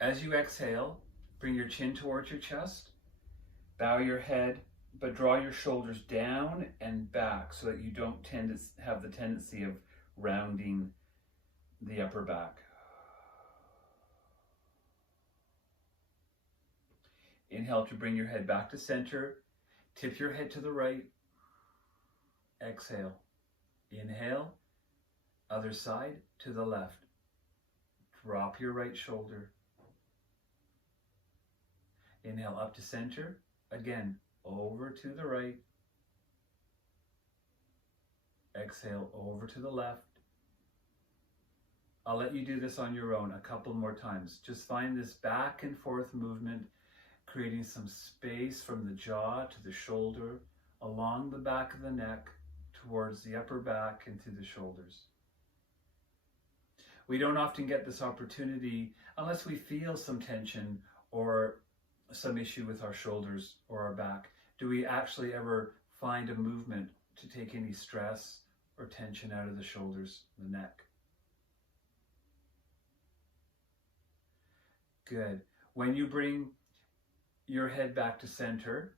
As you exhale, bring your chin towards your chest, bow your head, but draw your shoulders down and back so that you don't tend to have the tendency of rounding the upper back. Inhale to bring your head back to center. Tip your head to the right. Exhale. Inhale. Other side to the left. Drop your right shoulder. Inhale up to center. Again, over to the right. Exhale over to the left. I'll let you do this on your own a couple more times. Just find this back and forth movement, creating some space from the jaw to the shoulder, along the back of the neck, towards the upper back and to the shoulders. We don't often get this opportunity unless we feel some tension or some issue with our shoulders or our back. Do we actually ever find a movement to take any stress or tension out of the shoulders, the neck? Good. When you bring your head back to center,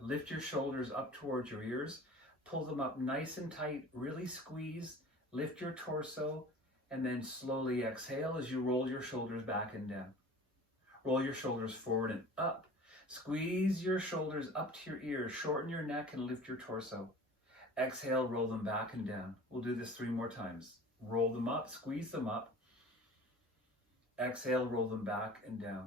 lift your shoulders up towards your ears, pull them up nice and tight, really squeeze, lift your torso, and then slowly exhale as you roll your shoulders back and down. Roll your shoulders forward and up. Squeeze your shoulders up to your ears, shorten your neck and lift your torso. Exhale, roll them back and down. We'll do this 3 more times. Roll them up, squeeze them up. Exhale, roll them back and down.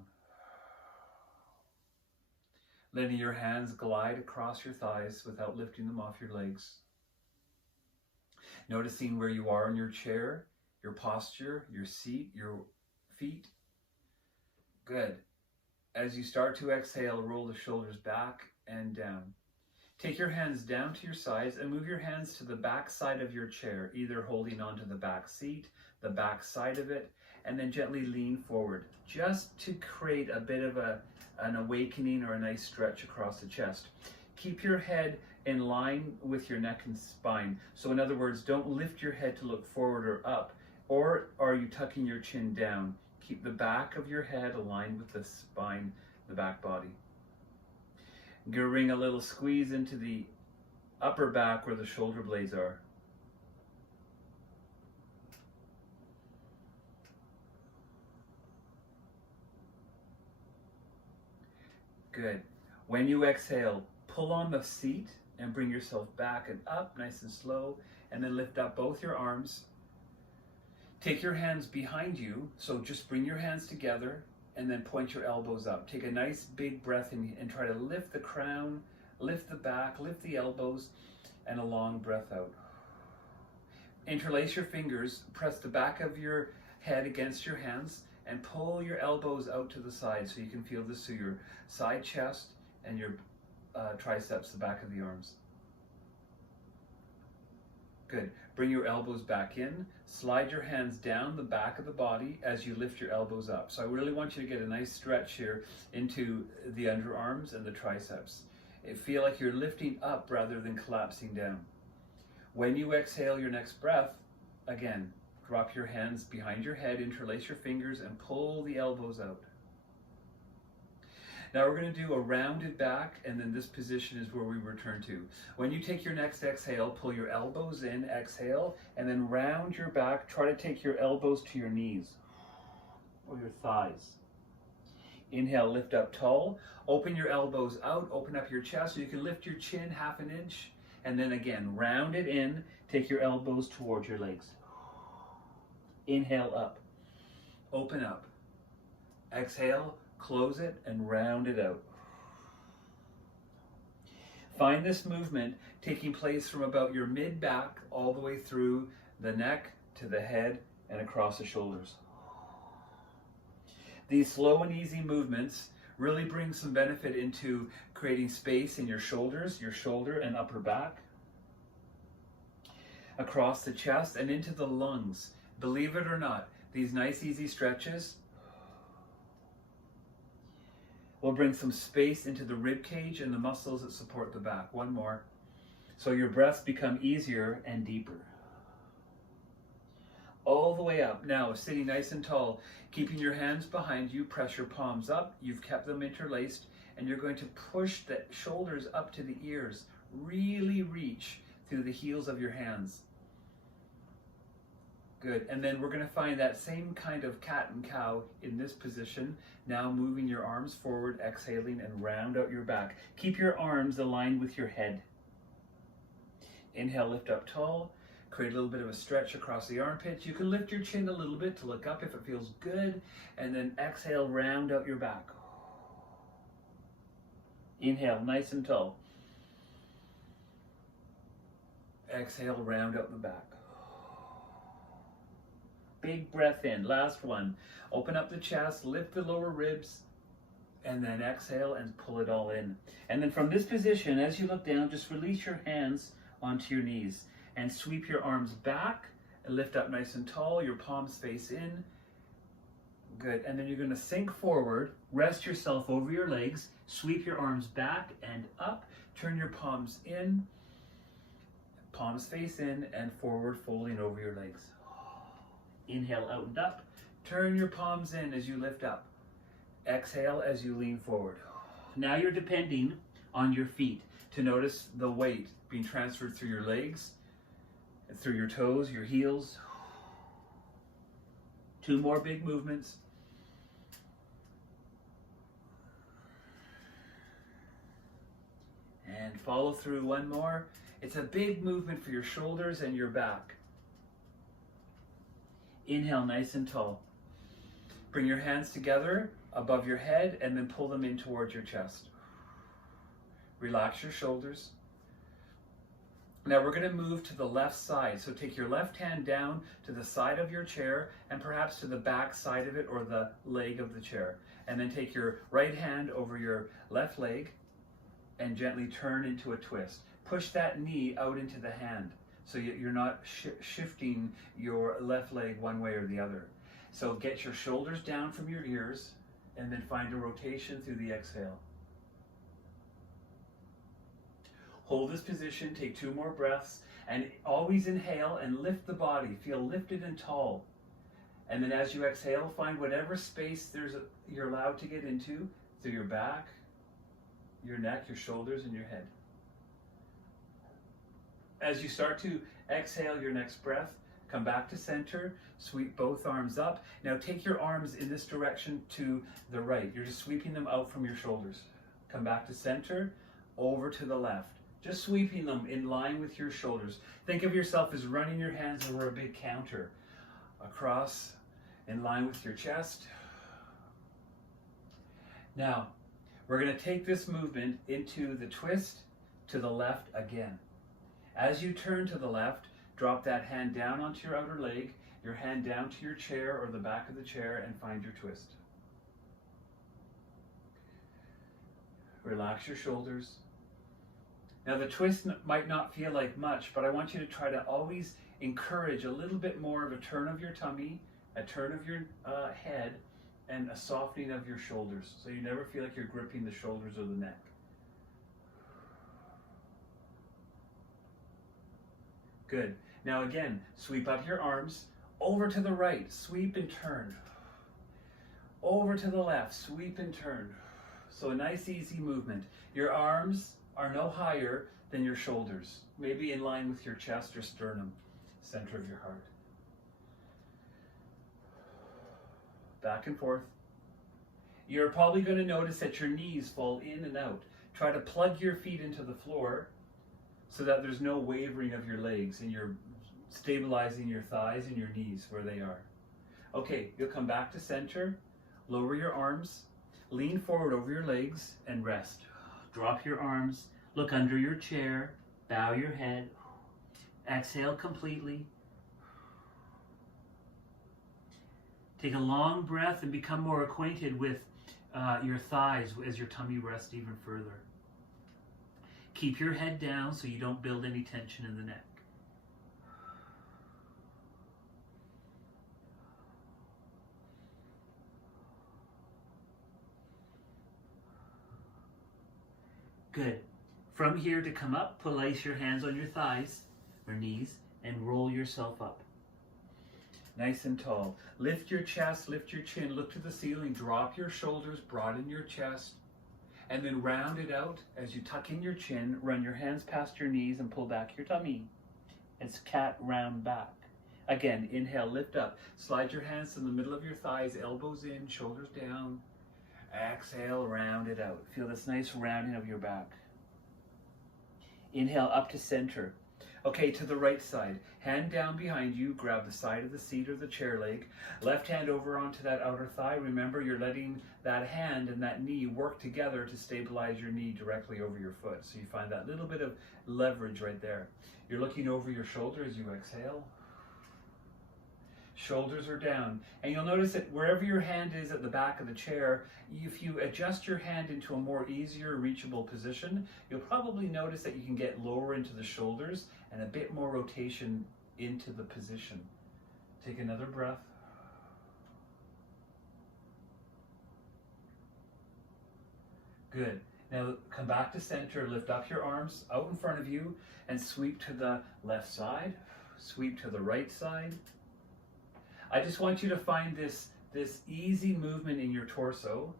Letting your hands glide across your thighs without lifting them off your legs. Noticing where you are in your chair, your posture, your seat, your feet. Good. As you start to exhale, roll the shoulders back and down. Take your hands down to your sides and move your hands to the back side of your chair, either holding onto the back seat, the back side of it, and then gently lean forward, just to create a bit of an awakening or a nice stretch across the chest. Keep your head in line with your neck and spine. So in other words, don't lift your head to look forward or up, or are you tucking your chin down? Keep the back of your head aligned with the spine, the back body. Bring a little squeeze into the upper back where the shoulder blades are. Good. When you exhale, pull on the seat and bring yourself back and up, nice and slow, and then lift up both your arms. Take your hands behind you, so just bring your hands together and then point your elbows up. Take a nice big breath in and try to lift the crown, lift the back, lift the elbows, and a long breath out. Interlace your fingers, press the back of your head against your hands, and pull your elbows out to the side so you can feel this through your side chest and your triceps, the back of the arms. Good. Bring your elbows back in. Slide your hands down the back of the body as you lift your elbows up. So I really want you to get a nice stretch here into the underarms and the triceps. Feel like you're lifting up rather than collapsing down. When you exhale your next breath, again, drop your hands behind your head, interlace your fingers, and pull the elbows out. Now we're going to do a rounded back, and then this position is where we return to. When you take your next exhale, pull your elbows in, exhale, and then round your back. Try to take your elbows to your knees or your thighs. Inhale, lift up tall. Open your elbows out, open up your chest so you can lift your chin 1/2 inch. And then again, round it in. Take your elbows towards your legs. Inhale up. Open up. Exhale. Close it and round it out. Find this movement taking place from about your mid-back all the way through the neck to the head and across the shoulders. These slow and easy movements really bring some benefit into creating space in your shoulders, your shoulder and upper back, across the chest and into the lungs. Believe it or not, these nice easy stretches will bring some space into the rib cage and the muscles that support the back. One more. So your breaths become easier and deeper. all the way up. Now, sitting nice and tall, keeping your hands behind you, press your palms up. You've kept them interlaced, and you're going to push the shoulders up to the ears. Really reach through the heels of your hands. Good. And then we're going to find that same kind of cat and cow in this position. Now moving your arms forward, exhaling, and round out your back. Keep your arms aligned with your head. Inhale, lift up tall. Create a little bit of a stretch across the armpits. You can lift your chin a little bit to look up if it feels good. And then exhale, round out your back. Inhale, nice and tall. Exhale, round out the back. Big breath in. Last one. Open up the chest, lift the lower ribs, and then exhale and pull it all in. And then from this position, as you look down, just release your hands onto your knees and sweep your arms back and lift up nice and tall. Your palms face in. Good. And then you're going to sink forward, rest yourself over your legs, sweep your arms back and up, turn your palms in, palms face in, and forward, folding over your legs. Inhale, out and up. Turn your palms in as you lift up. Exhale as you lean forward. Now you're depending on your feet to notice the weight being transferred through your legs, and through your toes, your heels. 2 more big movements. And follow through 1 more. It's a big movement for your shoulders and your back. Inhale, nice and tall. Bring your hands together above your head and then pull them in towards your chest. Relax your shoulders. Now we're going to move to the left side. So take your left hand down to the side of your chair and perhaps to the back side of it or the leg of the chair. And then take your right hand over your left leg and gently turn into a twist. Push that knee out into the hand. So you're not shifting your left leg one way or the other. So get your shoulders down from your ears and then find a rotation through the exhale. Hold this position, take 2 more breaths, and always inhale and lift the body. Feel lifted and tall. And then as you exhale, find whatever space you're allowed to get into through your back, your neck, your shoulders, and your head. As you start to exhale your next breath, come back to center, sweep both arms up. Now take your arms in this direction to the right. You're just sweeping them out from your shoulders. Come back to center, over to the left. Just sweeping them in line with your shoulders. Think of yourself as running your hands over a big counter. Across, in line with your chest. Now, we're going to take this movement into the twist to the left again. As you turn to the left, drop that hand down onto your outer leg, your hand down to your chair or the back of the chair, and find your twist. Relax your shoulders. Now the twist might not feel like much, but I want you to try to always encourage a little bit more of a turn of your tummy, a turn of your head, and a softening of your shoulders. So you never feel like you're gripping the shoulders or the neck. Good. Now again, sweep up your arms, over to the right, sweep and turn. Over to the left, sweep and turn. So a nice easy movement. Your arms are no higher than your shoulders, maybe in line with your chest or sternum, center of your heart. Back and forth. You're probably going to notice that your knees fall in and out. Try to plug your feet into the floor so that there's no wavering of your legs and you're stabilizing your thighs and your knees where they are. Okay, you'll come back to center, lower your arms, lean forward over your legs and rest. Drop your arms, look under your chair, bow your head, exhale completely. Take a long breath and become more acquainted with your thighs as your tummy rests even further. Keep your head down so you don't build any tension in the neck. Good. From here to come up, place your hands on your thighs or knees and roll yourself up. Nice and tall. Lift your chest, lift your chin, look to the ceiling, drop your shoulders, broaden your chest, and then round it out as you tuck in your chin, run your hands past your knees and pull back your tummy. It's cat round back. Again, inhale, lift up. Slide your hands in the middle of your thighs, elbows in, shoulders down. Exhale, round it out. Feel this nice rounding of your back. Inhale up to center. Okay, to the right side. Hand down behind you, grab the side of the seat or the chair leg. Left hand over onto that outer thigh. Remember, you're letting that hand and that knee work together to stabilize your knee directly over your foot. So you find that little bit of leverage right there. You're looking over your shoulder as you exhale. Shoulders are down. And you'll notice that wherever your hand is at the back of the chair, if you adjust your hand into a more easier reachable position, you'll probably notice that you can get lower into the shoulders and a bit more rotation into the position. Take another breath. Good. Now come back to center, lift up your arms out in front of you and sweep to the left side, sweep to the right side. I just want you to find this easy movement in your torso,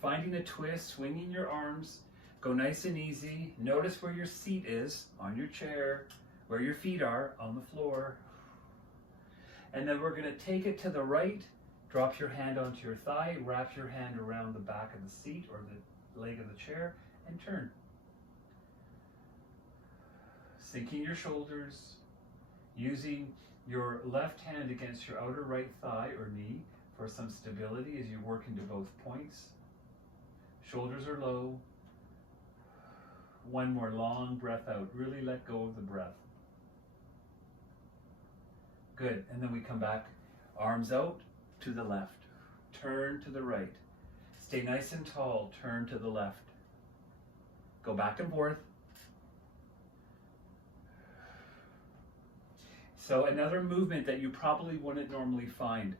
finding a twist, swinging your arms, go nice and easy. Notice where your seat is on your chair, where your feet are on the floor. And then we're going to take it to the right, drop your hand onto your thigh, wrap your hand around the back of the seat or the leg of the chair, and turn. Sinking your shoulders, using your left hand against your outer right thigh or knee for some stability as you work into both points. Shoulders are low. One more long breath out. Really let go of the breath. Good. And then we come back, arms out to the left. Turn to the right. Stay nice and tall. Turn to the left. Go back and forth. So another movement that you probably wouldn't normally find,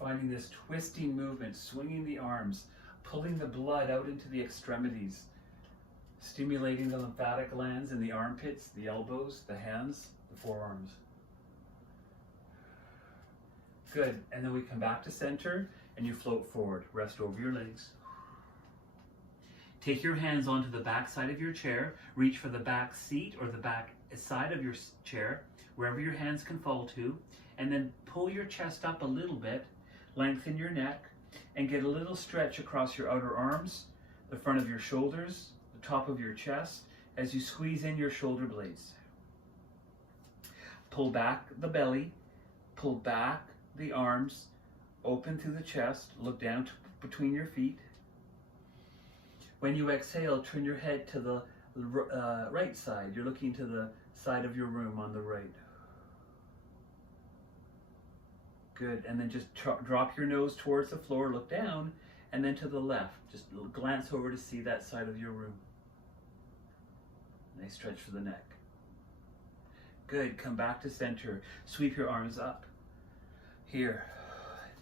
finding this twisting movement, swinging the arms, pulling the blood out into the extremities, stimulating the lymphatic glands in the armpits, the elbows, the hands, the forearms. Good, and then we come back to center and you float forward. Rest over your legs. Take your hands onto the back side of your chair, reach for the back seat or the back side of your chair, wherever your hands can fall to, and then pull your chest up a little bit, lengthen your neck, and get a little stretch across your outer arms, the front of your shoulders, the top of your chest, as you squeeze in your shoulder blades. Pull back the belly, pull back the arms, open through the chest, look down between your feet. When you exhale, turn your head to the right side. You're looking to the side of your room on the right. Good, and then just drop your nose towards the floor, look down, and then to the left. Just glance over to see that side of your room. Nice stretch for the neck. Good, come back to center. Sweep your arms up. Here,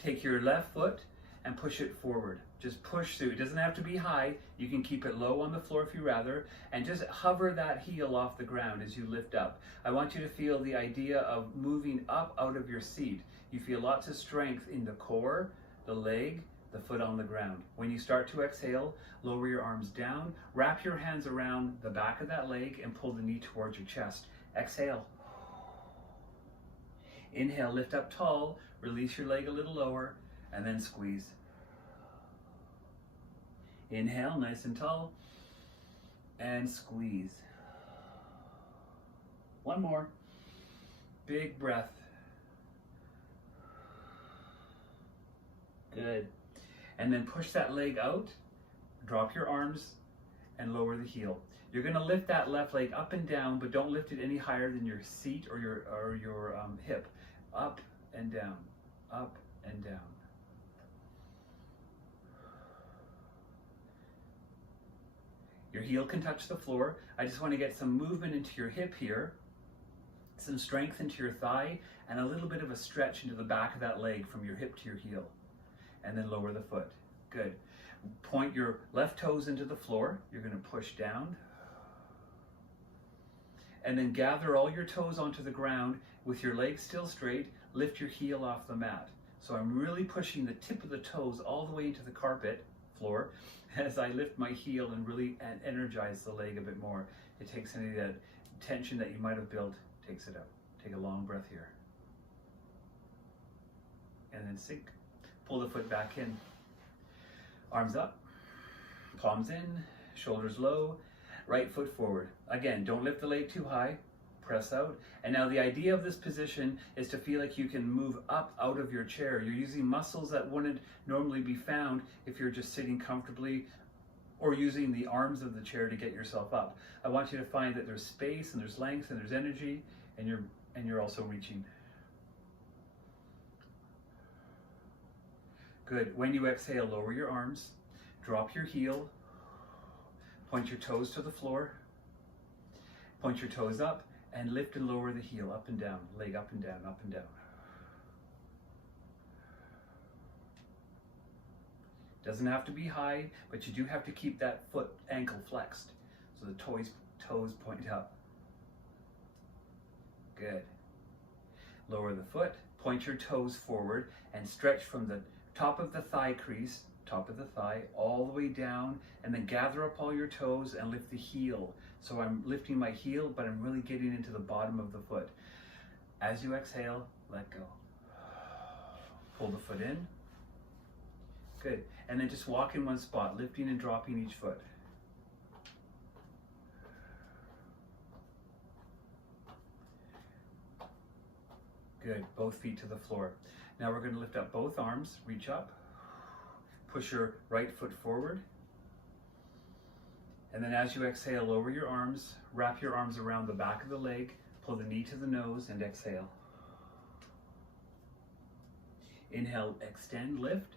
take your left foot and push it forward. Just push through. It doesn't have to be high. You can keep it low on the floor if you rather, and just hover that heel off the ground as you lift up. I want you to feel the idea of moving up out of your seat. You feel lots of strength in the core, the leg, the foot on the ground. When you start to exhale, lower your arms down, wrap your hands around the back of that leg and pull the knee towards your chest. Exhale. Inhale, lift up tall, release your leg a little lower, and then squeeze. Inhale, nice and tall, and squeeze. One more. Big breath. Good. And then push that leg out, drop your arms, and lower the heel. You're going to lift that left leg up and down, but don't lift it any higher than your seat or your hip. Up and down, up and down. Your heel can touch the floor. I just want to get some movement into your hip here, some strength into your thigh, and a little bit of a stretch into the back of that leg from your hip to your heel. And then lower the foot. Good. Point your left toes into the floor. You're going to push down. And then gather all your toes onto the ground with your legs still straight. lift your heel off the mat. So I'm really pushing the tip of the toes all the way into the carpet floor as I lift my heel and really energize the leg a bit more. It takes any of that tension that you might have built, takes it out. Take a long breath here. And then sink. Pull the foot back in. Arms up, palms in, shoulders low, right foot forward. Again, don't lift the leg too high. Press out. And now the idea of this position is to feel like you can move up out of your chair. You're using muscles that wouldn't normally be found if you're just sitting comfortably or using the arms of the chair to get yourself up. I want you to find that there's space and there's length and there's energy, and you're also reaching. Good. When you exhale, lower your arms, drop your heel, point your toes to the floor, point your toes up, and lift and lower the heel up and down, leg up and down, up and down. Doesn't have to be high, but you do have to keep that foot ankle flexed so the toes point up. Good. Lower the foot, point your toes forward, and stretch from the top of the thigh crease, top of the thigh, all the way down, and then gather up all your toes and lift the heel. So I'm lifting my heel, but I'm really getting into the bottom of the foot. As you exhale, let go. Pull the foot in. Good. And then just walk in one spot, lifting and dropping each foot. Good. Both feet to the floor. Now we're going to lift up both arms, reach up, push your right foot forward. And then as you exhale, lower your arms, wrap your arms around the back of the leg, pull the knee to the nose, and exhale. Inhale, extend, lift.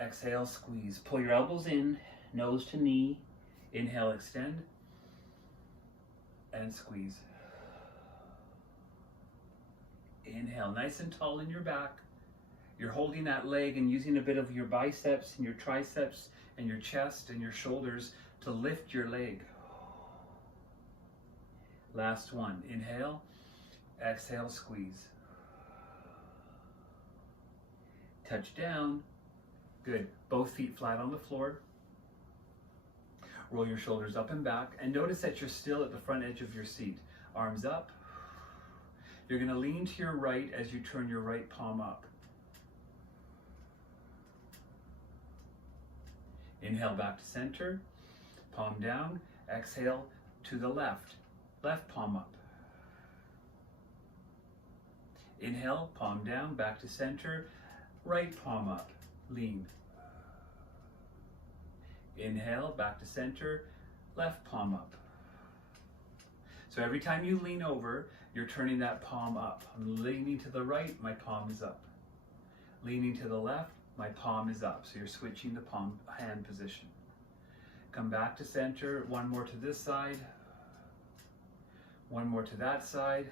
Exhale, squeeze. Pull your elbows in, nose to knee. Inhale, extend, and squeeze. Inhale, nice and tall in your back. You're holding that leg and using a bit of your biceps and your triceps and your chest and your shoulders to lift your leg. Last one. Inhale, exhale, squeeze. Touch down. Good. Both feet flat on the floor. Roll your shoulders up and back, and notice that you're still at the front edge of your seat. Arms up. You're going to lean to your right as you turn your right palm up. Inhale back to center, palm down. Exhale to the left, left palm up. Inhale, palm down, back to center, right palm up, lean. Inhale, back to center, left palm up. So every time you lean over, you're turning that palm up. I'm leaning to the right, my palm is up. Leaning to the left, my palm is up. So you're switching the palm hand position. Come back to center, one more to this side, one more to that side,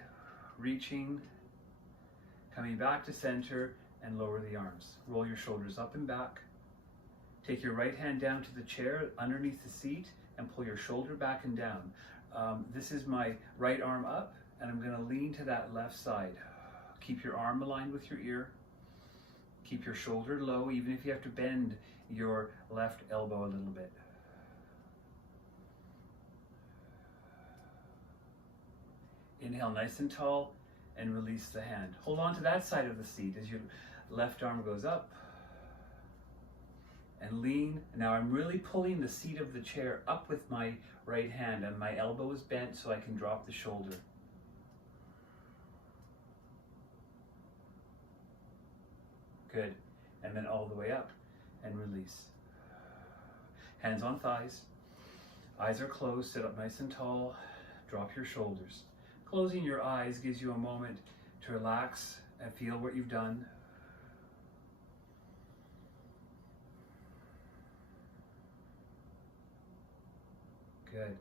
reaching, coming back to center, and lower the arms. Roll your shoulders up and back. Take your right hand down to the chair underneath the seat and pull your shoulder back and down. This is my right arm up, and I'm going to lean to that left side. Keep your arm aligned with your ear. Keep your shoulder low, even if you have to bend your left elbow a little bit. Inhale nice and tall and release the hand. Hold on to that side of the seat as your left arm goes up and lean. Now I'm really pulling the seat of the chair up with my right hand, and my elbow is bent so I can drop the shoulder. Good. And then all the way up and release. Hands on thighs. Eyes are closed. Sit up nice and tall. Drop your shoulders. Closing your eyes gives you a moment to relax and feel what you've done. Good.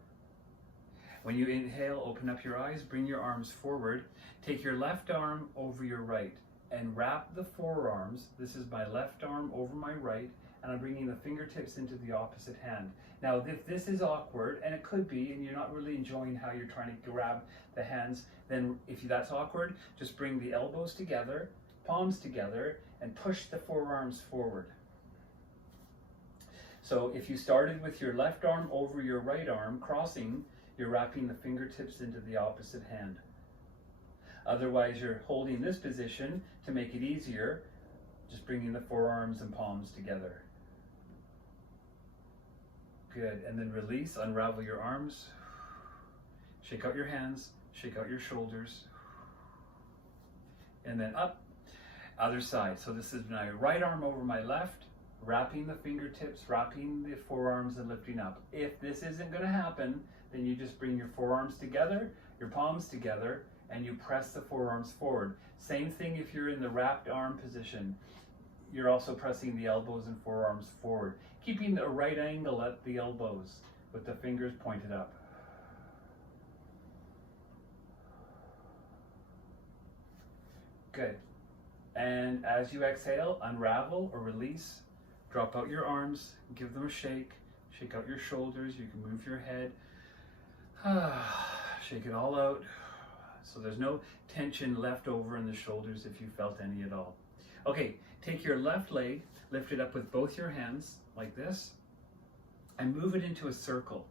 When you inhale, open up your eyes, bring your arms forward. Take your left arm over your right and wrap the forearms. This is my left arm over my right, and I'm bringing the fingertips into the opposite hand. Now, if this is awkward, and it could be, and you're not really enjoying how you're trying to grab the hands, then if that's awkward, just bring the elbows together, palms together, and push the forearms forward. So if you started with your left arm over your right arm, crossing, you're wrapping the fingertips into the opposite hand. Otherwise, you're holding this position to make it easier, just bringing the forearms and palms together. Good, and then release, unravel your arms, shake out your hands, shake out your shoulders, and then up, other side. So this is my right arm over my left, wrapping the fingertips, wrapping the forearms and lifting up. If this isn't gonna happen, then you just bring your forearms together, your palms together, and you press the forearms forward. Same thing if you're in the wrapped arm position. You're also pressing the elbows and forearms forward, keeping a right angle at the elbows with the fingers pointed up. Good. And as you exhale, unravel or release, drop out your arms, give them a shake, shake out your shoulders, you can move your head, shake it all out. So there's no tension left over in the shoulders if you felt any at all. Okay, take your left leg, lift it up with both your hands like this, and move it into a circle.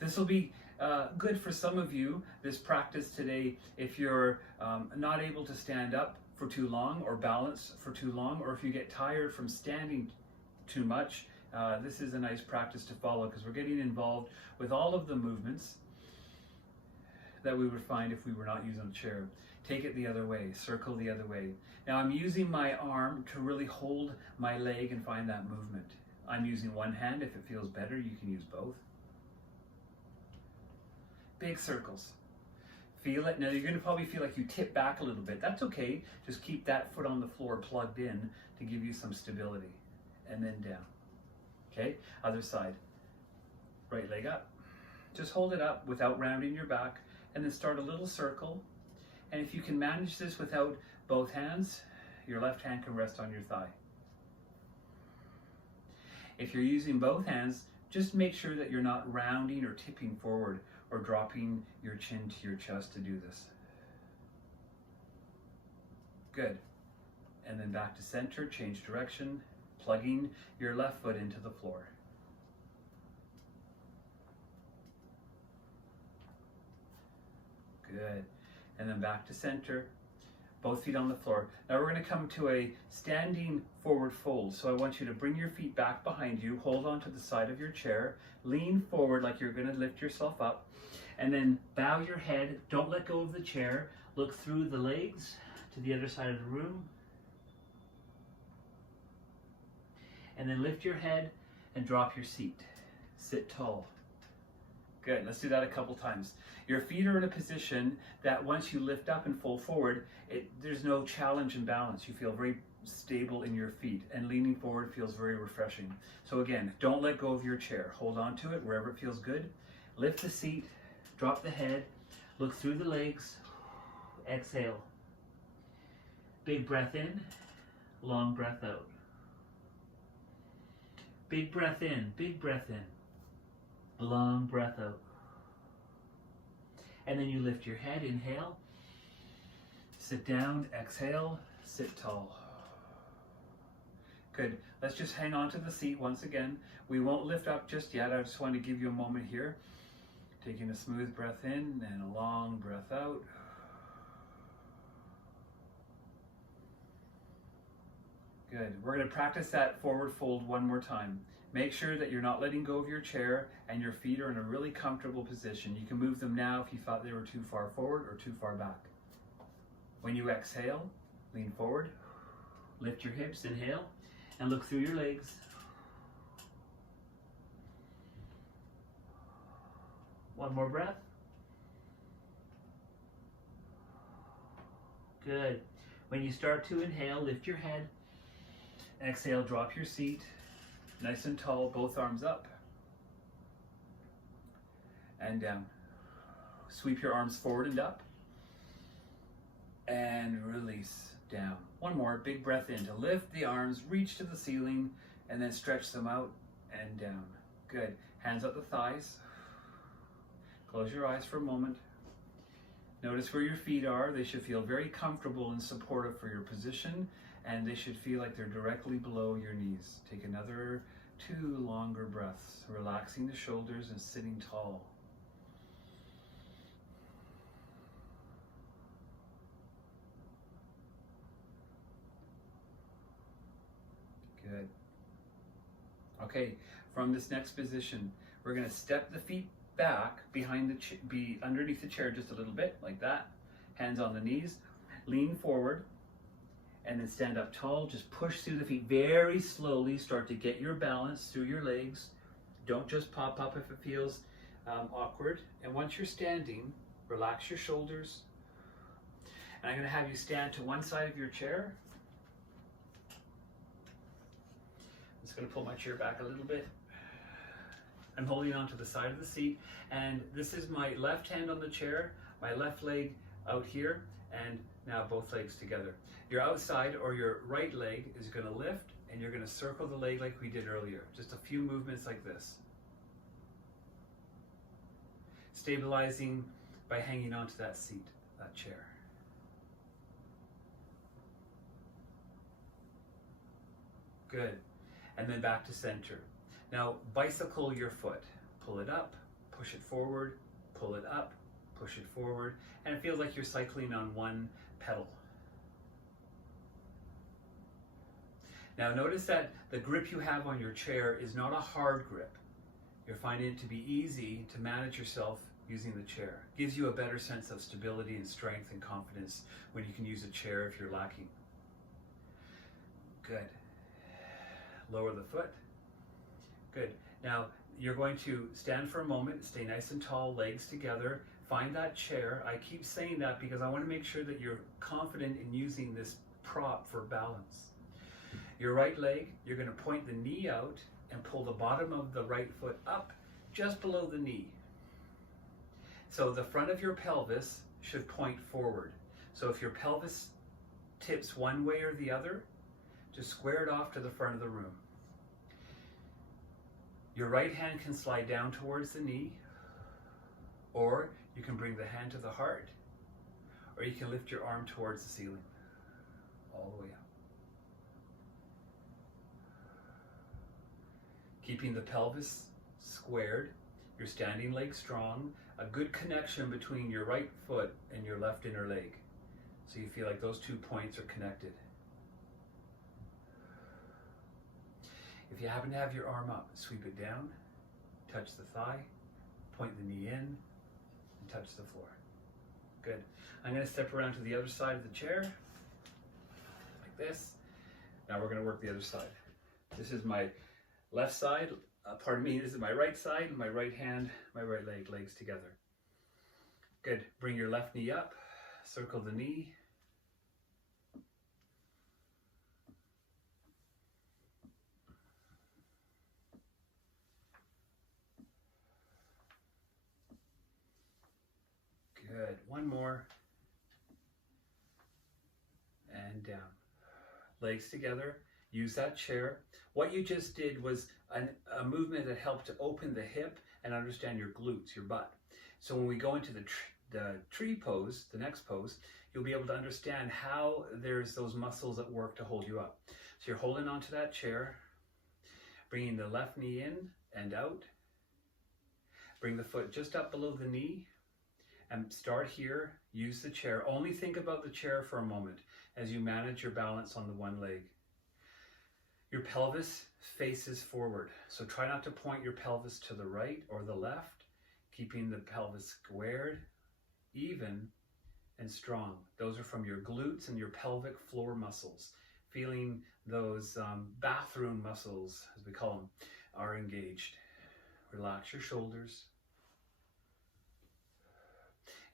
This will be good for some of you, this practice today, if you're not able to stand up for too long or balance for too long, or if you get tired from standing too much. This is a nice practice to follow because we're getting involved with all of the movements that we would find if we were not using a chair. Take it the other way, circle the other way. Now I'm using my arm to really hold my leg and find that movement. I'm using one hand. If it feels better, you can use both. Big circles. Feel it. Now you're going to probably feel like you tip back a little bit. That's okay. Just keep that foot on the floor plugged in to give you some stability. And then down. Okay, other side. Right leg up. Just hold it up without rounding your back, and then start a little circle. And if you can manage this without both hands, your left hand can rest on your thigh. If you're using both hands, just make sure that you're not rounding or tipping forward or dropping your chin to your chest to do this. Good. And then back to center, change direction, plugging your left foot into the floor. Good. And then back to center, both feet on the floor. Now we're going to come to a standing forward fold. So I want you to bring your feet back behind you, hold on to the side of your chair, lean forward like you're going to lift yourself up, and then bow your head. Don't let go of the chair. Look through the legs to the other side of the room. And then lift your head and drop your seat. Sit tall. Good, let's do that a couple times. Your feet are in a position that once you lift up and fold forward, there's no challenge in balance. You feel very stable in your feet, and leaning forward feels very refreshing. So again, don't let go of your chair. Hold on to it wherever it feels good. Lift the seat, drop the head, look through the legs, exhale. Big breath in, long breath out. Big breath in, long breath out. And then you lift your head, inhale, sit down, exhale, sit tall. Good, let's just hang on to the seat once again. We won't lift up just yet. I just want to give you a moment here. Taking a smooth breath in and a long breath out. Good. We're going to practice that forward fold one more time. Make sure that you're not letting go of your chair and your feet are in a really comfortable position. You can move them now if you thought they were too far forward or too far back. When you exhale, lean forward, lift your hips, inhale, and look through your legs. One more breath. Good. When you start to inhale, lift your head. Exhale, drop your seat. Nice and tall, both arms up. And down. Sweep your arms forward and up. And release. down. One more, big breath in to lift the arms, reach to the ceiling, and then stretch them out and down. Good. Hands up the thighs. Close your eyes for a moment. Notice where your feet are. They should feel very comfortable and supportive for your position, and they should feel like they're directly below your knees. Take another 2 longer breaths, relaxing the shoulders and sitting tall. Good. Okay, from this next position, we're going to step the feet back behind be underneath the chair just a little bit, like that. Hands on the knees, lean forward, and then stand up tall. Just push through the feet very slowly. Start to get your balance through your legs. Don't just pop up if it feels awkward. And once you're standing, relax your shoulders. And I'm going to have you stand to one side of your chair. I'm just going to pull my chair back a little bit. I'm holding on to the side of the seat, and this is my left hand on the chair, my left leg out here, and now both legs together. Your outside or your right leg is going to lift, and you're going to circle the leg like we did earlier. Just a few movements like this. Stabilizing by hanging onto that seat, that chair. Good. And then back to center. Now bicycle your foot. Pull it up, push it forward, pull it up, push it forward, and it feels like you're cycling on one pedal. Now notice that the grip you have on your chair is not a hard grip. You're finding it to be easy to manage yourself using the chair. Gives you a better sense of stability and strength and confidence when you can use a chair if you're lacking. Good. Lower the foot. Good. Now you're going to stand for a moment, stay nice and tall, legs together, find that chair. I keep saying that because I want to make sure that you're confident in using this prop for balance. Your right leg, you're going to point the knee out and pull the bottom of the right foot up just below the knee. So the front of your pelvis should point forward. So if your pelvis tips one way or the other, just square it off to the front of the room. Your right hand can slide down towards the knee, or you can bring the hand to the heart, or you can lift your arm towards the ceiling, all the way up. Keeping the pelvis squared, your standing leg strong, a good connection between your right foot and your left inner leg. So you feel like those 2 points are connected. If you happen to have your arm up, sweep it down, touch the thigh, point the knee in, and touch the floor. Good. I'm going to step around to the other side of the chair, like this. Now we're going to work the other side. This is my left side, this is my right side, my right hand, my right leg, legs together. Good. Bring your left knee up, circle the knee. Good. One more. And down. Legs together. Use that chair. What you just did was a movement that helped to open the hip and understand your glutes, your butt. So when we go into the tree pose, the next pose, you'll be able to understand how there's those muscles at work to hold you up. So you're holding onto that chair, bringing the left knee in and out. Bring the foot just up below the knee. And start here, use the chair. Only think about the chair for a moment as you manage your balance on the one leg. Your pelvis faces forward, so try not to point your pelvis to the right or the left, keeping the pelvis squared, even, and strong. Those are from your glutes and your pelvic floor muscles. Feeling those bathroom muscles, as we call them, are engaged. Relax your shoulders.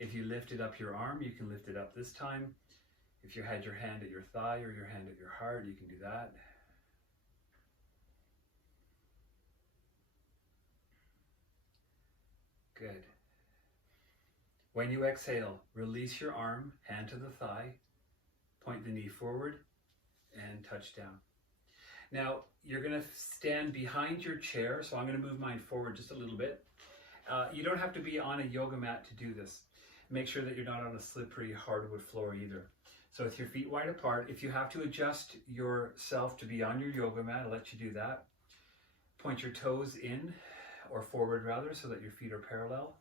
If you lifted up your arm, you can lift it up this time. If you had your hand at your thigh or your hand at your heart, you can do that. Good. When you exhale, release your arm, hand to the thigh, Point the knee forward and touch down. Now, you're going to stand behind your chair, so I'm going to move mine forward just a little bit. You don't have to be on a yoga mat to do this. Make sure that you're not on a slippery hardwood floor either. So with your feet wide apart, if you have to adjust yourself to be on your yoga mat, I'll let you do that. Point your toes in, or forward rather, so that your feet are parallel.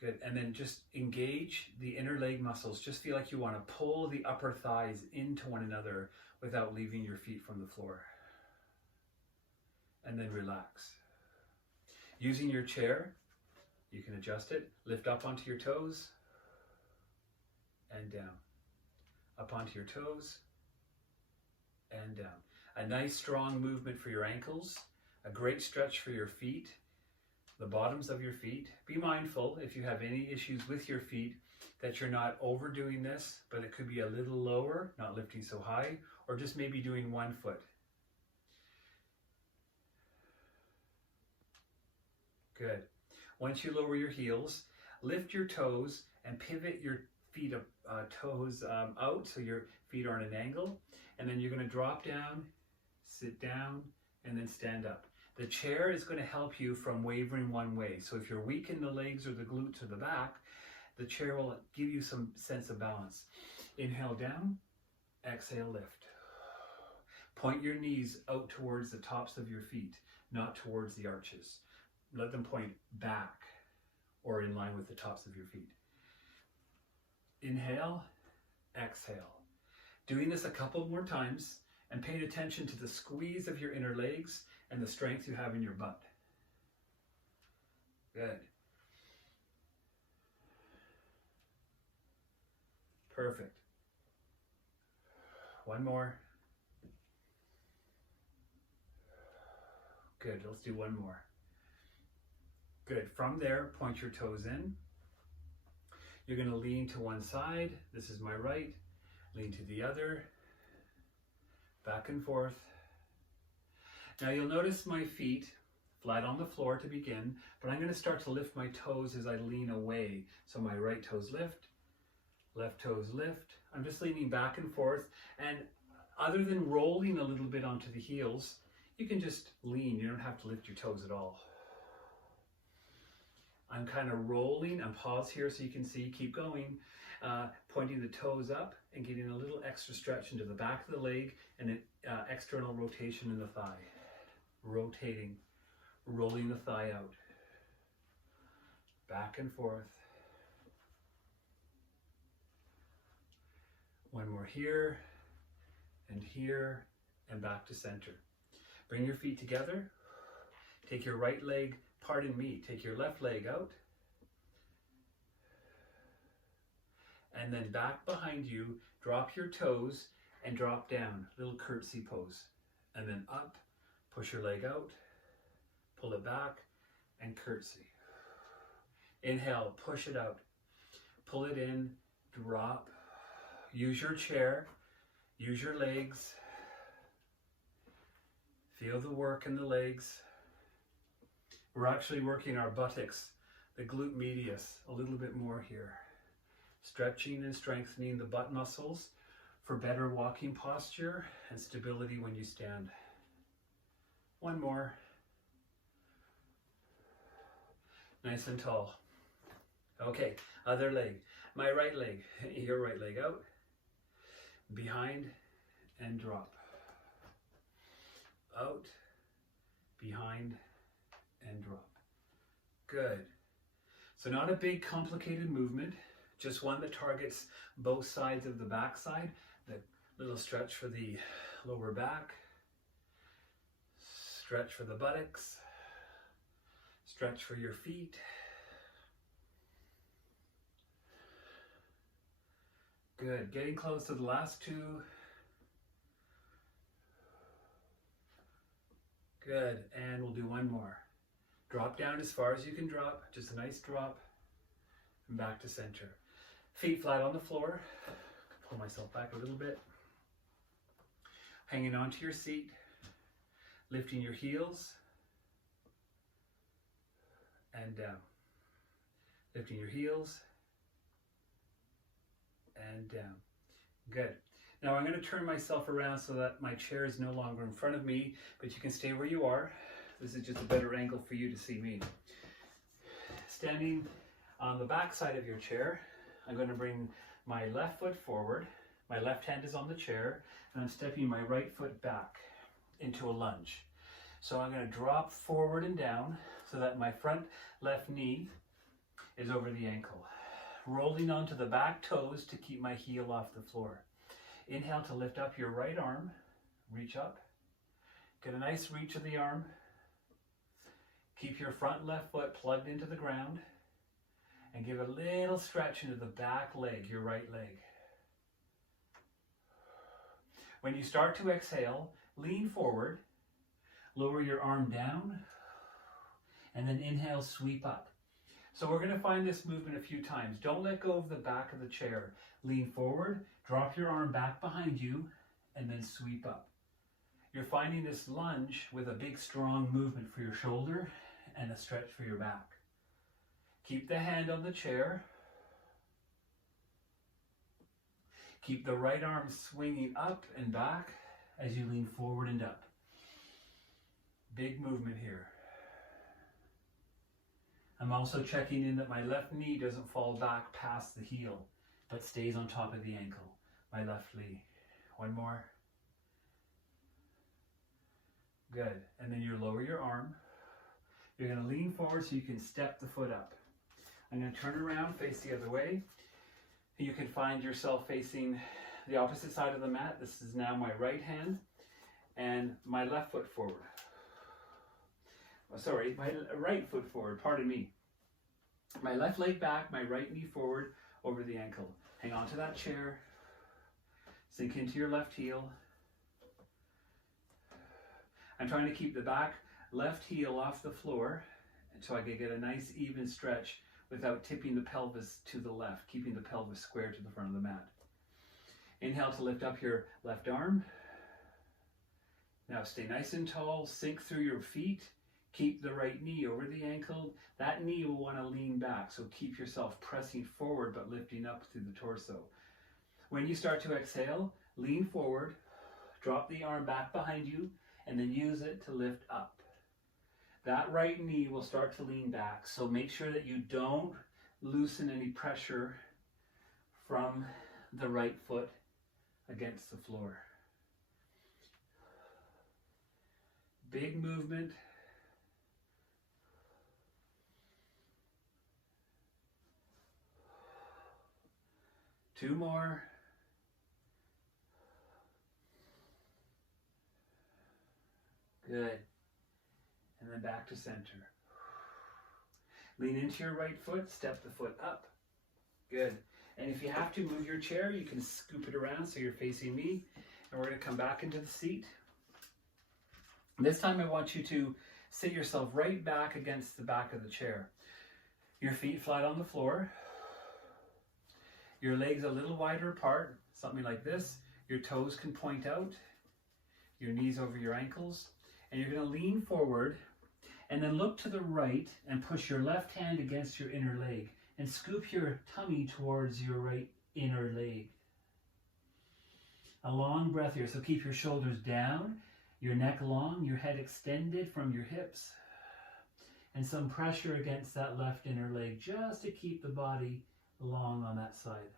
Good, and then just engage the inner leg muscles. Just feel like you want to pull the upper thighs into one another without leaving your feet from the floor. And then relax. Using your chair, you can adjust it. Lift up onto your toes and down. Up onto your toes and down. A nice strong movement for your ankles. A great stretch for your feet. The bottoms of your feet. Be mindful if you have any issues with your feet that you're not overdoing this, but it could be a little lower, not lifting so high, or just maybe doing one foot. Good. Once you lower your heels, lift your toes and pivot your feet toes out so your feet are at an angle, and then you're going to drop down, sit down, and then stand up. The chair is going to help you from wavering one way. So if you're weak in the legs or the glutes or the back, the chair will give you some sense of balance. Inhale down, exhale lift. Point your knees out towards the tops of your feet, not towards the arches. Let them point back or in line with the tops of your feet. Inhale, exhale. Doing this a couple more times and paying attention to the squeeze of your inner legs and the strength you have in your butt. Good. Perfect. One more. Good, let's do one more. Good, from there, point your toes in. You're going to lean to one side. This is my right. Lean to the other. Back and forth. Now you'll notice my feet flat on the floor to begin, but I'm going to start to lift my toes as I lean away. So my right toes lift, left toes lift. I'm just leaning back and forth, and other than rolling a little bit onto the heels, you can just lean. You don't have to lift your toes at all. I'm kind of rolling and pause here so you can see, keep going, pointing the toes up and getting a little extra stretch into the back of the leg and an external rotation in the thigh. Rotating, rolling the thigh out. Back and forth. One more here and back to center. Bring your feet together. Take your right leg, pardon me, take your left leg out. And then back behind you, drop your toes and drop down, little curtsy pose. And then up, push your leg out, pull it back, and curtsy. Inhale, push it out. Pull it in, drop. Use your chair, use your legs. Feel the work in the legs. We're actually working our buttocks, the glute medius, a little bit more here. Stretching and strengthening the butt muscles for better walking posture and stability when you stand. One more. Nice and tall. Okay, other leg. My right leg, your right leg out, behind and drop. Out, behind and drop. Good. So not a big complicated movement, just one that targets both sides of the backside. The little stretch for the lower back, stretch for the buttocks, stretch for your feet. Good, getting close to the last two. Good, and we'll do one more. Drop down as far as you can drop, just a nice drop, and back to center. Feet flat on the floor. Pull myself back a little bit. Hanging onto your seat, lifting your heels, and down. Lifting your heels, and down. Good. Now I'm going to turn myself around so that my chair is no longer in front of me, but you can stay where you are. This is just a better angle for you to see me. Standing on the back side of your chair, I'm going to bring my left foot forward. My left hand is on the chair, and I'm stepping my right foot back into a lunge. So I'm going to drop forward and down so that my front left knee is over the ankle. Rolling onto the back toes to keep my heel off the floor. Inhale to lift up your right arm, reach up. Get a nice reach of the arm. Keep your front left foot plugged into the ground and give a little stretch into the back leg, your right leg. When you start to exhale, lean forward, lower your arm down, and then inhale, sweep up. So we're going to find this movement a few times. Don't let go of the back of the chair. Lean forward, drop your arm back behind you, and then sweep up. You're finding this lunge with a big, strong movement for your shoulder and a stretch for your back. Keep the hand on the chair. Keep the right arm swinging up and back as you lean forward and up. Big movement here. I'm also checking in that my left knee doesn't fall back past the heel, but stays on top of the ankle. My left knee. One more. Good. And then you lower your arm. You're going to lean forward so you can step the foot up. I'm going to turn around, face the other way. You can find yourself facing the opposite side of the mat. This is now my right hand and my left foot forward. Sorry, my right foot forward, pardon me. My left leg back, my right knee forward over the ankle. Hang on to that chair. Sink into your left heel. I'm trying to keep the back left heel off the floor so I can get a nice even stretch without tipping the pelvis to the left, keeping the pelvis square to the front of the mat. Inhale to lift up your left arm. Now stay nice and tall, sink through your feet. Keep the right knee over the ankle. That knee will want to lean back, so keep yourself pressing forward but lifting up through the torso. When you start to exhale, lean forward, drop the arm back behind you, and then use it to lift up. That right knee will start to lean back, so make sure that you don't loosen any pressure from the right foot against the floor. Big movement. Two more. Good. And then back to center. Lean into your right foot, step the foot up. Good. And if you have to move your chair, you can scoop it around so you're facing me. And we're going to come back into the seat. This time I want you to sit yourself right back against the back of the chair. Your feet flat on the floor. Your legs a little wider apart, something like this. Your toes can point out. Your knees over your ankles. And you're going to lean forward and then look to the right and push your left hand against your inner leg and scoop your tummy towards your right inner leg. A long breath here, so keep your shoulders down, your neck long, your head extended from your hips, and some pressure against that left inner leg just to keep the body long on that side.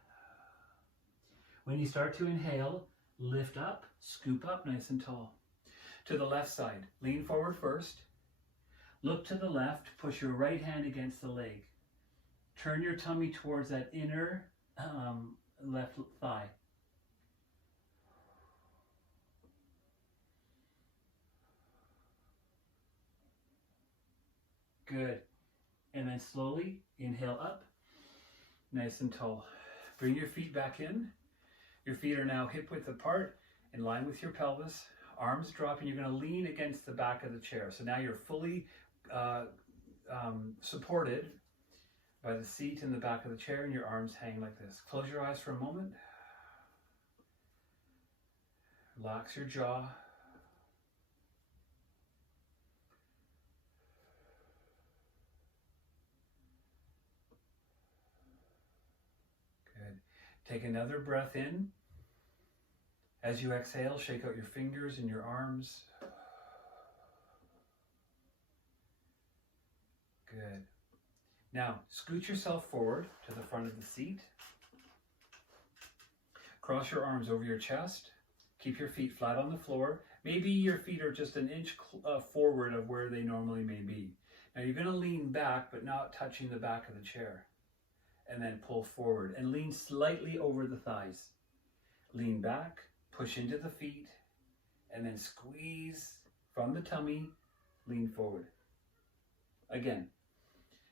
When you start to inhale, lift up, scoop up nice and tall. To the left side, lean forward first. Look to the left, push your right hand against the leg. Turn your tummy towards that inner left thigh. Good. And then slowly inhale up, nice and tall. Bring your feet back in. Your feet are now hip width apart, in line with your pelvis. Arms drop, and you're going to lean against the back of the chair. So now you're fully supported by the seat and the back of the chair, and your arms hang like this. Close your eyes for a moment. Relax your jaw. Good. Take another breath in. As you exhale, shake out your fingers and your arms. Good. Now, scoot yourself forward to the front of the seat. Cross your arms over your chest. Keep your feet flat on the floor. Maybe your feet are just an inch forward of where they normally may be. Now you're going to lean back, but not touching the back of the chair. And then pull forward and lean slightly over the thighs. Lean back, push into the feet, and then squeeze from the tummy, lean forward. Again.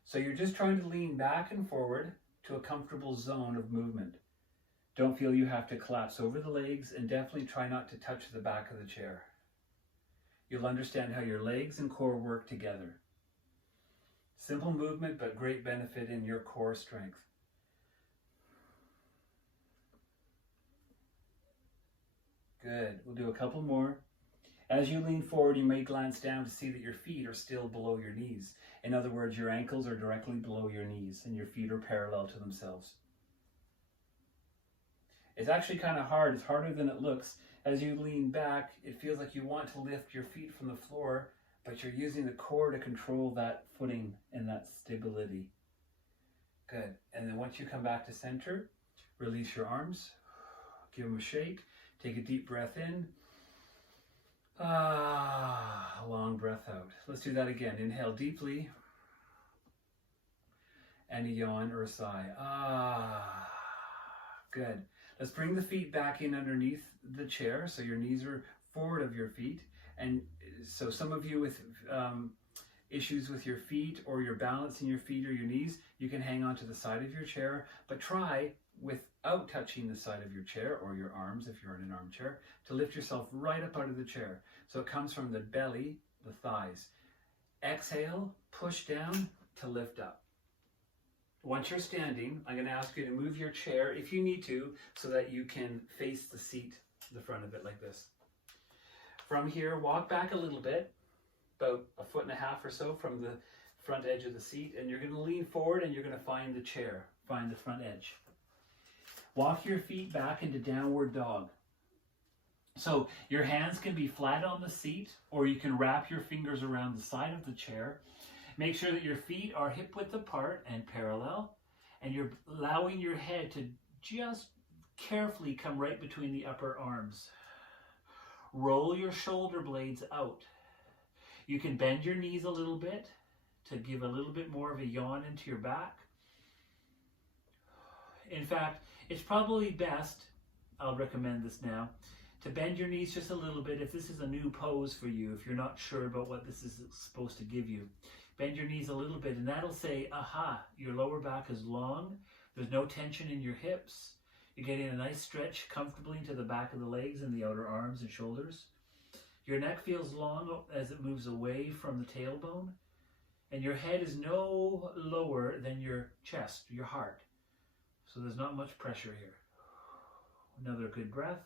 So you're just trying to lean back and forward to a comfortable zone of movement. Don't feel you have to collapse over the legs, and definitely try not to touch the back of the chair. You'll understand how your legs and core work together. Simple movement, but great benefit in your core strength. Good. We'll do a couple more. As you lean forward, you may glance down to see that your feet are still below your knees. In other words, your ankles are directly below your knees and your feet are parallel to themselves. It's actually kind of hard. It's harder than it looks. As you lean back, it feels like you want to lift your feet from the floor, but you're using the core to control that footing and that stability. Good. And then once you come back to center, release your arms, give them a shake, take a deep breath in. A long breath out. Let's do that again. Inhale deeply. And a yawn or a sigh. Good. Let's bring the feet back in underneath the chair so your knees are forward of your feet. And so some of you with issues with your feet or your balance in your feet or your knees, you can hang on to the side of your chair, but try without touching the side of your chair or your arms if you're in an armchair to lift yourself right up out of the chair. So it comes from the belly, the thighs. Exhale, push down to lift up. Once you're standing, I'm going to ask you to move your chair if you need to so that you can face the seat, the front of it like this. From here, walk back a little bit, about 1.5 feet or so from the front edge of the seat, and you're going to lean forward and you're going to find the chair, find the front edge. Walk your feet back into downward dog. So your hands can be flat on the seat, or you can wrap your fingers around the side of the chair. Make sure that your feet are hip width apart and parallel, and you're allowing your head to just carefully come right between the upper arms. Roll your shoulder blades out. You can bend your knees a little bit to give a little bit more of a yawn into your back. In fact, it's probably best, I'll recommend this now, to bend your knees just a little bit if this is a new pose for you, if you're not sure about what this is supposed to give you. Bend your knees a little bit and that'll say, aha, your lower back is long, there's no tension in your hips, you're getting a nice stretch comfortably into the back of the legs and the outer arms and shoulders. Your neck feels long as it moves away from the tailbone, and your head is no lower than your chest, your heart. So there's not much pressure here. Another good breath.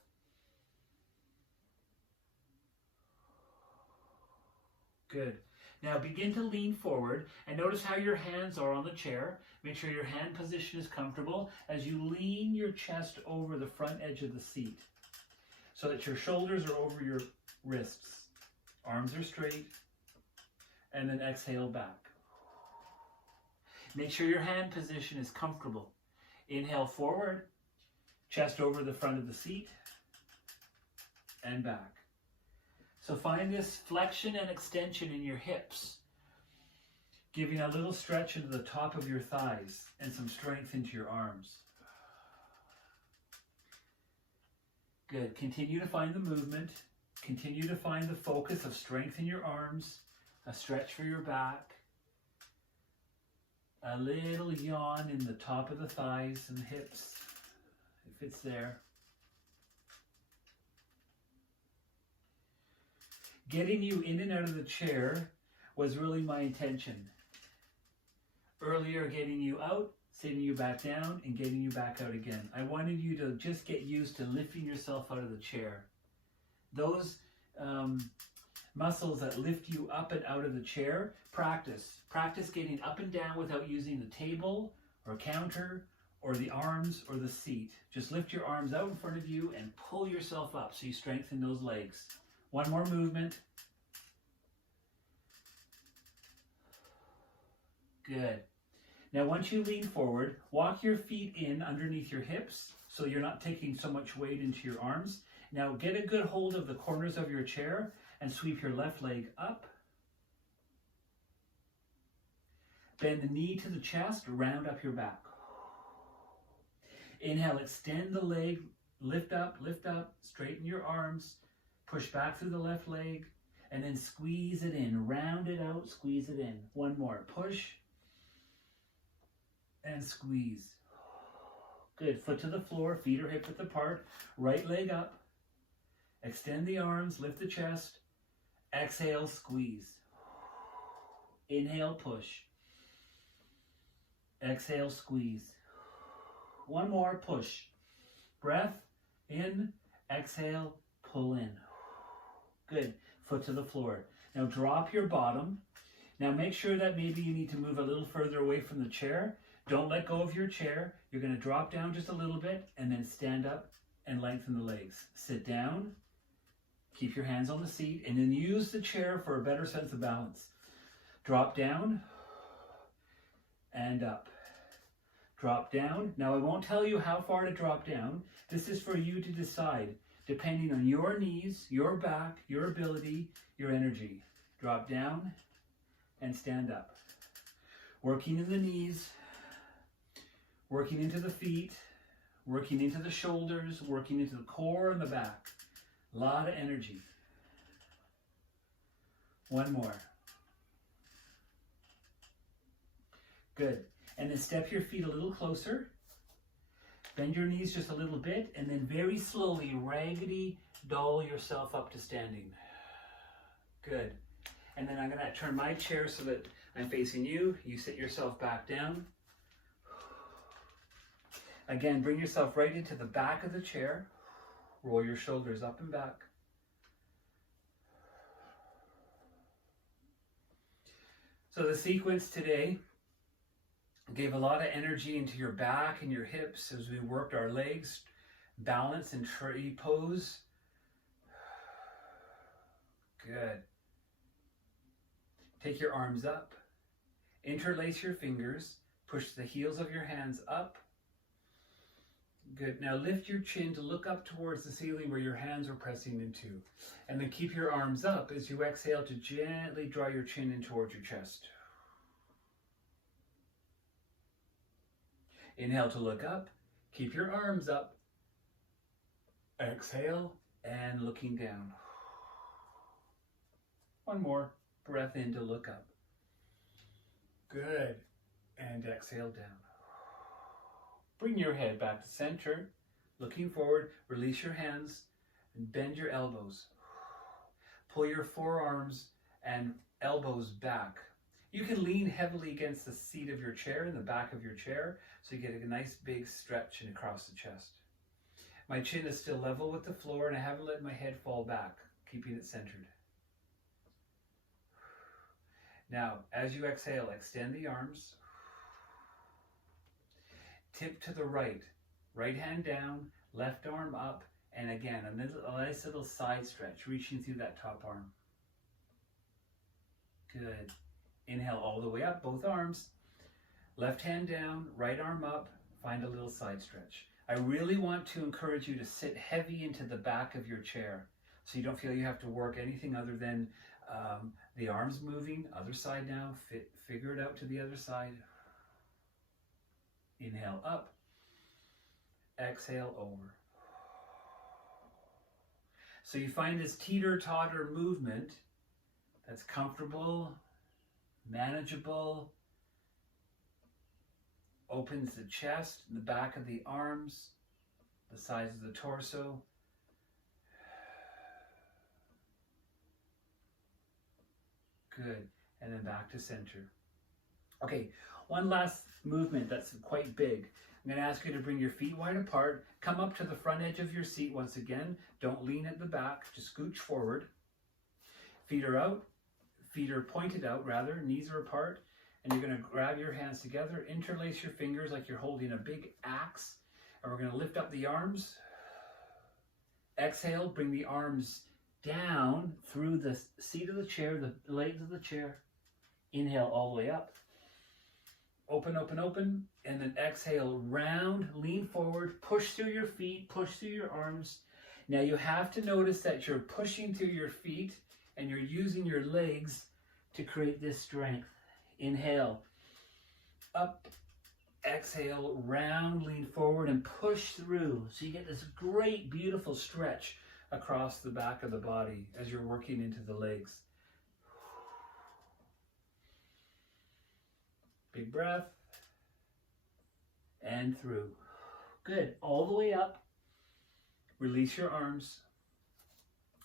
Good. Now begin to lean forward and notice how your hands are on the chair. Make sure your hand position is comfortable as you lean your chest over the front edge of the seat so that your shoulders are over your wrists. Arms are straight. And then exhale back. Make sure your hand position is comfortable. Inhale forward, chest over the front of the seat, and back. So find this flexion and extension in your hips, giving a little stretch into the top of your thighs and some strength into your arms. Good. Continue to find the movement. Continue to find the focus of strength in your arms, a stretch for your back, a little yawn in the top of the thighs and hips, if it's there. Getting you in and out of the chair was really my intention. Earlier, getting you out, sitting you back down, and getting you back out again. I wanted you to just get used to lifting yourself out of the chair. Those muscles that lift you up and out of the chair, practice. Practice getting up and down without using the table or counter or the arms or the seat. Just lift your arms out in front of you and pull yourself up so you strengthen those legs. One more movement. Good. Now once you lean forward, walk your feet in underneath your hips so you're not taking so much weight into your arms. Now get a good hold of the corners of your chair and sweep your left leg up. Bend the knee to the chest, round up your back. Inhale, extend the leg, lift up, straighten your arms, push back through the left leg, and then squeeze it in, round it out, squeeze it in. One more, push and squeeze. Good, foot to the floor, feet are hip width apart, right leg up, extend the arms, lift the chest, exhale, squeeze. Inhale, push. Exhale, squeeze. One more, push. Breath in, exhale, pull in. Good, foot to the floor. Now drop your bottom. Now make sure that maybe you need to move a little further away from the chair. Don't let go of your chair. You're going to drop down just a little bit and then stand up and lengthen the legs. Sit down, keep your hands on the seat, and then use the chair for a better sense of balance. Drop down and up. Drop down. Now I won't tell you how far to drop down. This is for you to decide, depending on your knees, your back, your ability, your energy. Drop down and stand up. Working in the knees, working into the feet, working into the shoulders, working into the core and the back. A lot of energy. One more. Good. And then step your feet a little closer. Bend your knees just a little bit, and then very slowly raggedy doll yourself up to standing. Good. And then I'm going to turn my chair so that I'm facing you. You sit yourself back down. Again, bring yourself right into the back of the chair. Roll your shoulders up and back. So the sequence today gave a lot of energy into your back and your hips as we worked our legs, balance and tree pose. Good. Take your arms up, interlace your fingers, push the heels of your hands up. Good. Now lift your chin to look up towards the ceiling where your hands are pressing into. And then keep your arms up as you exhale to gently draw your chin in towards your chest. Inhale to look up. Keep your arms up. Exhale and looking down. One more. Breath in to look up. Good. And exhale down. Bring your head back to center. Looking forward. Release your hands and bend your elbows. Pull your forearms and elbows back. You can lean heavily against the seat of your chair, in the back of your chair, so you get a nice big stretch across the chest. My chin is still level with the floor and I haven't let my head fall back, keeping it centered. Now, as you exhale, extend the arms. Tip to the right. Right hand down, left arm up, and again, a nice little side stretch, reaching through that top arm. Good. Inhale all the way up, both arms. Left hand down, right arm up, find a little side stretch. I really want to encourage you to sit heavy into the back of your chair so you don't feel you have to work anything other than the arms moving. Other side now, figure it out to the other side. Inhale up, exhale over. So you find this teeter-totter movement that's comfortable, manageable, opens the chest, the back of the arms, the sides of the torso. Good. And then back to center. Okay, one last movement that's quite big. I'm going to ask you to bring your feet wide apart. Come up to the front edge of your seat once again. Don't lean at the back. Just scooch forward. Feet are out. Feet are pointed out, rather. Knees are apart. and you're going to grab your hands together, interlace your fingers like you're holding a big axe, and we're going to lift up the arms. Exhale, bring the arms down through the seat of the chair, the legs of the chair. Inhale all the way up. Open, open, open, and then exhale, round, lean forward, push through your feet, push through your arms. Now you have to notice that you're pushing through your feet and you're using your legs to create this strength. Inhale, up, exhale, round, lean forward, and push through. So you get this great, beautiful stretch across the back of the body as you're working into the legs. Big breath, and through. Good, all the way up. Release your arms.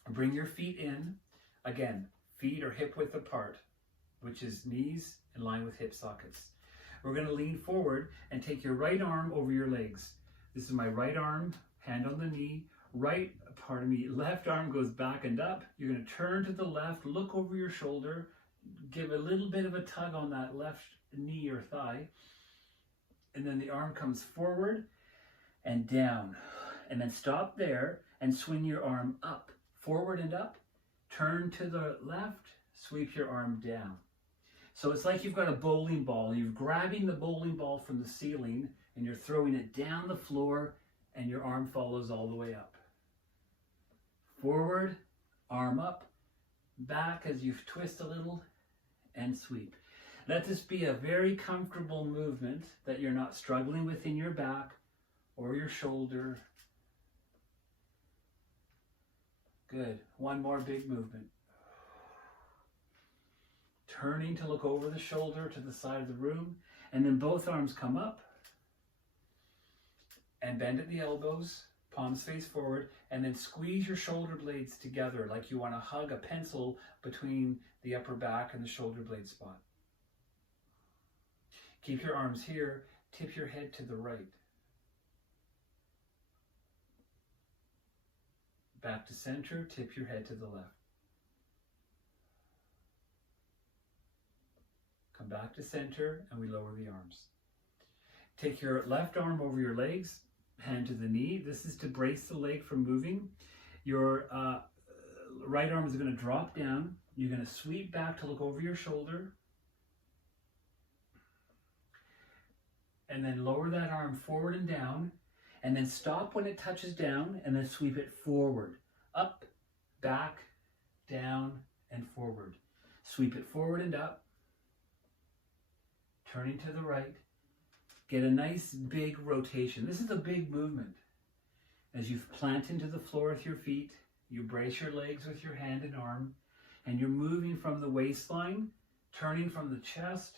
Bring your feet in. Again, feet are hip width apart, which is knees in line with hip sockets. We're going to lean forward and take your right arm over your legs. This is my right arm, hand on the knee. Left arm goes back and up. You're going to turn to the left, look over your shoulder, give a little bit of a tug on that left knee or thigh, and then the arm comes forward and down, and then stop there and swing your arm up, forward and up, turn to the left, sweep your arm down. So it's like you've got a bowling ball, you're grabbing the bowling ball from the ceiling and you're throwing it down the floor, and your arm follows all the way up. Forward, arm up, back as you twist a little, and sweep. Let this be a very comfortable movement that you're not struggling with in your back or your shoulder. Good. One more big movement. Turning to look over the shoulder to the side of the room, and then both arms come up and bend at the elbows, palms face forward, and then squeeze your shoulder blades together like you want to hug a pencil between the upper back and the shoulder blade spot. Keep your arms here, tip your head to the right. Back to center, tip your head to the left. Come back to center, and we lower the arms. Take your left arm over your legs, hand to the knee. This is to brace the leg from moving. Your right arm is going to drop down. You're going to sweep back to look over your shoulder. And then lower that arm forward and down, and then stop when it touches down, and then sweep it forward, up, back, down, and forward. Sweep it forward and up, turning to the right. Get a nice big rotation. This is a big movement. As you plant into the floor with your feet, you brace your legs with your hand and arm, and you're moving from the waistline, turning from the chest,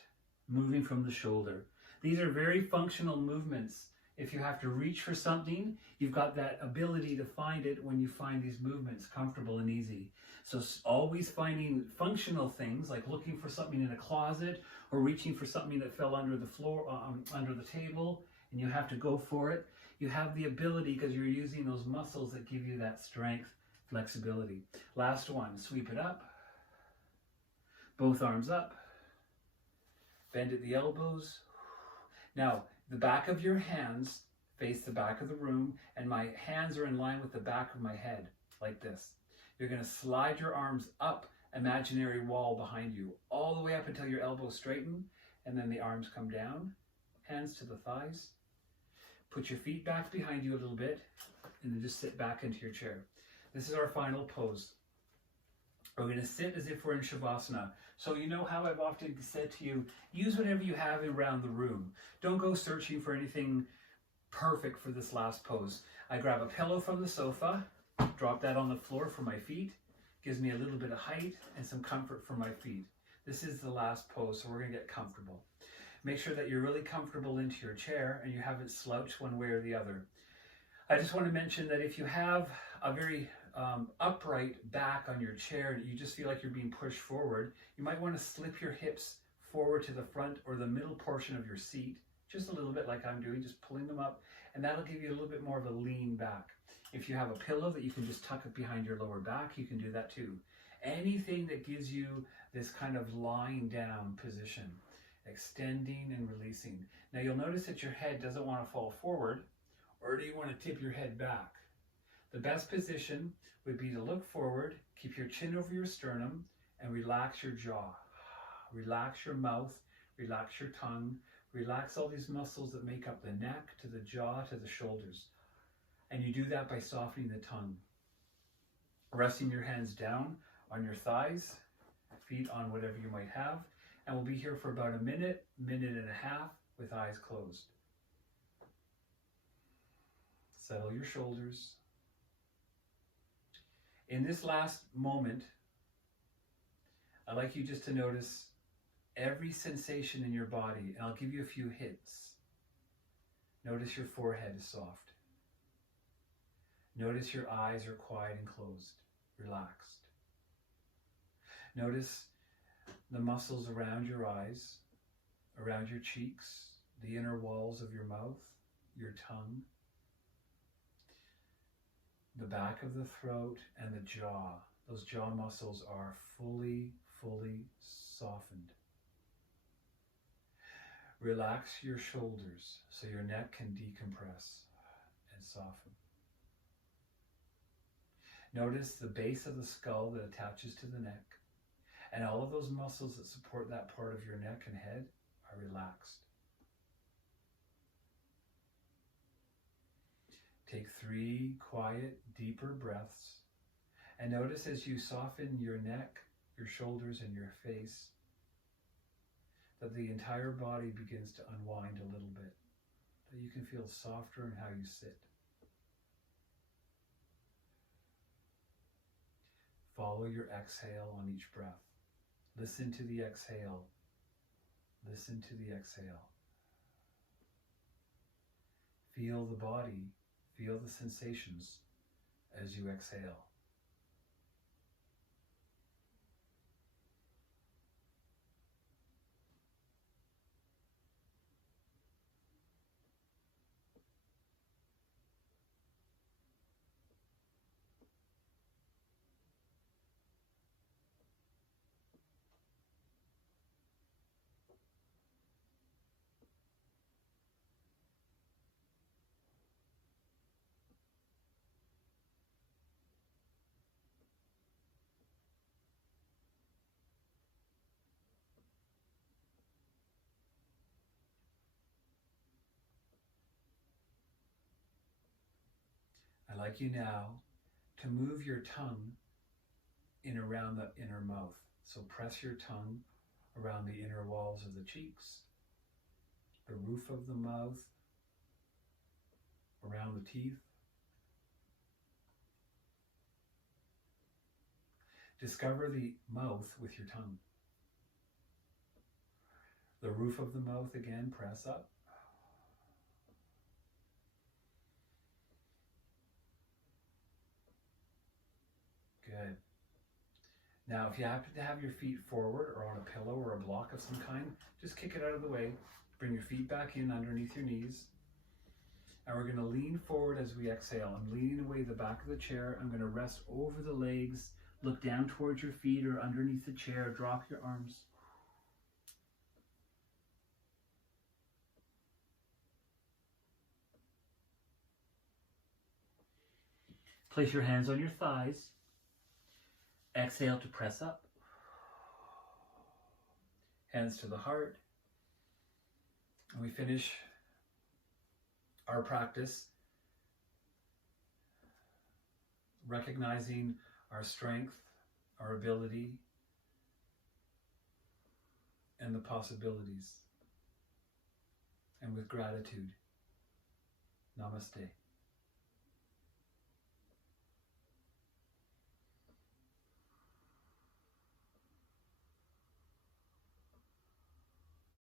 moving from the shoulder. These are very functional movements. If you have to reach for something, you've got that ability to find it when you find these movements comfortable and easy. So always finding functional things, like looking for something in a closet or reaching for something that fell under the floor, under the table, and you have to go for it. You have the ability because you're using those muscles that give you that strength, flexibility. Last one, sweep it up. Both arms up. Bend at the elbows. Now, the back of your hands face the back of the room, and my hands are in line with the back of my head, like this. You're going to slide your arms up, imaginary wall behind you, all the way up until your elbows straighten, and then the arms come down, hands to the thighs. Put your feet back behind you a little bit, and then just sit back into your chair. This is our final pose. We're going to sit as if we're in Shavasana. So you know how I've often said to you, use whatever you have around the room. Don't go searching for anything perfect for this last pose. I grab a pillow from the sofa, drop that on the floor for my feet. Gives me a little bit of height and some comfort for my feet. This is the last pose, so we're going to get comfortable. Make sure that you're really comfortable into your chair and you haven't slouched one way or the other. I just want to mention that if you have a very upright back on your chair and you just feel like you're being pushed forward, you might want to slip your hips forward to the front or the middle portion of your seat, just a little bit like I'm doing, just pulling them up, and that'll give you a little bit more of a lean back. If you have a pillow that you can just tuck it behind your lower back, you can do that too. Anything that gives you this kind of lying down position. extending and releasing. Now you'll notice that your head doesn't want to fall forward, or do you want to tip your head back? The best position would be to look forward, keep your chin over your sternum, and relax your jaw. Relax your mouth, relax your tongue, relax all these muscles that make up the neck, to the jaw, to the shoulders. And you do that by softening the tongue. Resting your hands down on your thighs, feet on whatever you might have, and we'll be here for about a minute, minute and a half with eyes closed. Settle your shoulders. In this last moment, I'd like you just to notice every sensation in your body, and I'll give you a few hints. Notice your forehead is soft. Notice your eyes are quiet and closed, relaxed. Notice the muscles around your eyes, around your cheeks, the inner walls of your mouth, your tongue, the back of the throat, and the jaw. Those jaw muscles are fully softened. Relax your shoulders so your neck can decompress and soften. Notice the base of the skull that attaches to the neck, and all of those muscles that support that part of your neck and head are relaxed. Take 3 quiet, deeper breaths, and notice as you soften your neck, your shoulders, and your face, that the entire body begins to unwind a little bit, that you can feel softer in how you sit. Follow your exhale on each breath. Listen to the exhale. Listen to the exhale. Feel the body, feel the sensations as you exhale. I'd like you now to move your tongue in around the inner mouth. So press your tongue around the inner walls of the cheeks, the roof of the mouth, around the teeth. Discover the mouth with your tongue. The roof of the mouth again, press up. Good. Now, if you happen to have your feet forward or on a pillow or a block of some kind, just kick it out of the way. Bring your feet back in underneath your knees. And we're going to lean forward as we exhale. I'm leaning away the back of the chair. I'm going to rest over the legs. Look down towards your feet or underneath the chair. Drop your arms. Place your hands on your thighs. Exhale to press up. Hands to the heart. And we finish our practice recognizing our strength, our ability, and the possibilities. And with gratitude. Namaste.